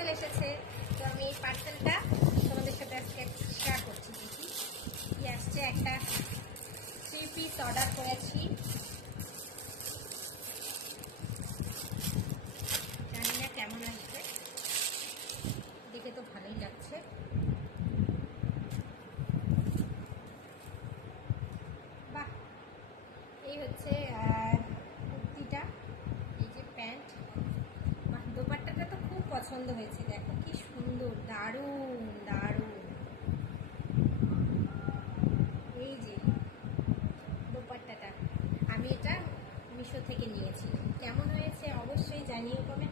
Parcel এসেছে। তো আমি এই পার্সেলটা তোমাদের সাথে আজকে শেয়ার করছি। দেখি কি আসছে। একটা 3 পিস অর্ডার করেছি। জানি না কেমন আসবে, দেখে তো ভালোই লাগছে। বাহ, এই হচ্ছে কুর্তিটা, এই যে প্যান্ট। বাহ, দোপাট্টাটা তো খুব পছন্দ হয়েছে। দেখো কি সুন্দর, দারুণ দারুণ। এই যে দোপাট্টাটা, আমি এটা মিশো থেকে নিয়েছি। কেমন হয়েছে অবশ্যই জানিও কমেন্ট।